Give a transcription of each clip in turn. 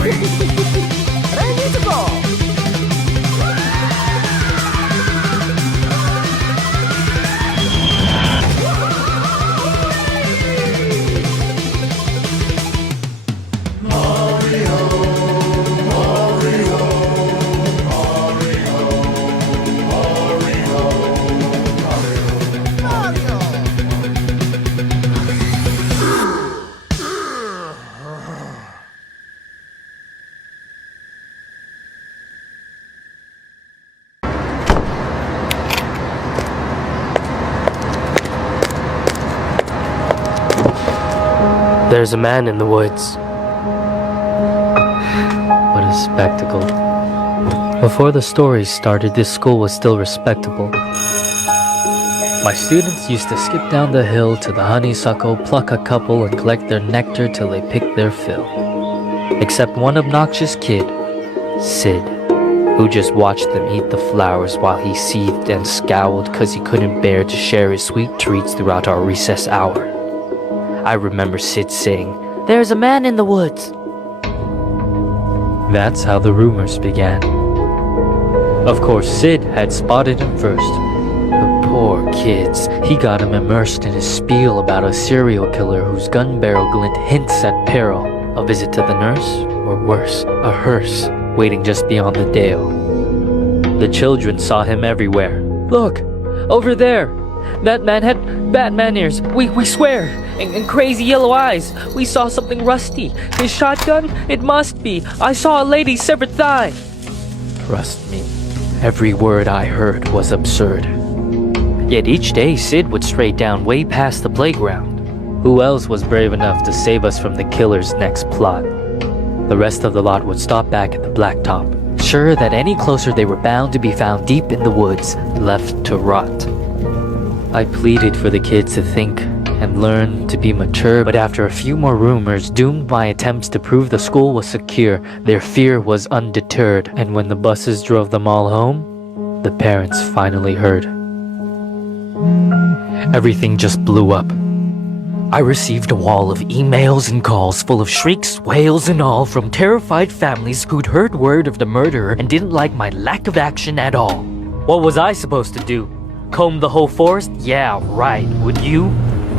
Ready to go! There's a man in the woods. What a spectacle. Before the story started, this school was still respectable. My students used to skip down the hill to the honeysuckle, pluck a couple, and collect their nectar till they picked their fill. Except one obnoxious kid, Sid, who just watched them eat the flowers while he seethed and scowled because he couldn't bear to share his sweet treats throughout our recess hour. I remember Sid saying, "There's a man in the woods." That's how the rumors began. Of course, Sid had spotted him first. The poor kids. He got him immersed in his spiel about a serial killer whose gun barrel glint hints at peril. A visit to the nurse, or worse, a hearse, waiting just beyond the dale. The children saw him everywhere. "Look, over there! That man had Batman ears, we swear, and crazy yellow eyes. We saw something rusty. His shotgun? It must be. I saw a lady's severed thigh." Trust me, every word I heard was absurd. Yet each day Sid would stray down way past the playground. Who else was brave enough to save us from the killer's next plot? The rest of the lot would stop back at the blacktop, sure that any closer they were bound to be found deep in the woods, left to rot. I pleaded for the kids to think and learn to be mature, but after a few more rumors doomed my attempts to prove the school was secure, their fear was undeterred, and when the buses drove them all home, the parents finally heard. Everything just blew up. I received a wall of emails and calls full of shrieks, wails, and all from terrified families who'd heard word of the murderer and didn't like my lack of action at all. What was I supposed to do? Comb the whole forest? Yeah, right. Would you?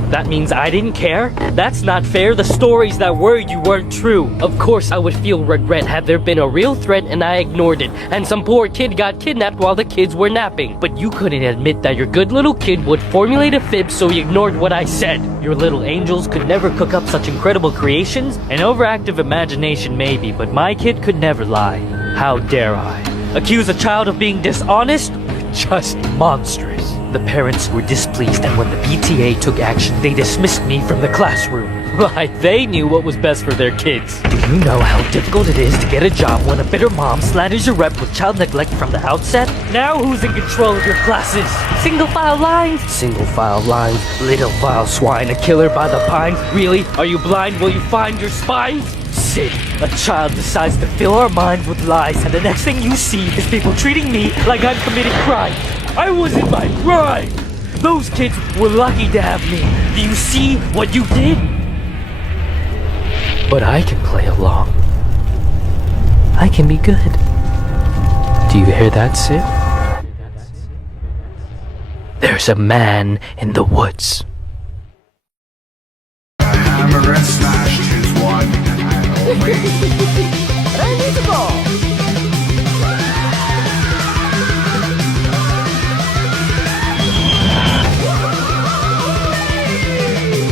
That means I didn't care? That's not fair. The stories that were you weren't true. Of course I would feel regret had there been a real threat and I ignored it, and some poor kid got kidnapped while the kids were napping. But you couldn't admit that your good little kid would formulate a fib, so you ignored what I said. Your little angels could never cook up such incredible creations. An overactive imagination maybe, but my kid could never lie. How dare I? Accuse a child of being dishonest? Just monstrous. The parents were displeased, and when the PTA took action, they dismissed me from the classroom. Why, they knew what was best for their kids. Do you know how difficult it is to get a job when a bitter mom slanders your rep with child neglect from the outset? Now who's in control of your classes? Single file lines? Single file lines, little file swine, a killer by the pines. Really? Are you blind? Will you find your spines? Sid, a child decides to fill our minds with lies, and the next thing you see is people treating me like I'm committing crime. I was in my prime! Those kids were lucky to have me. Do you see what you did? But I can play along. I can be good. Do you hear that, Sid? There's a man in the woods. Hammer and smash, choose one.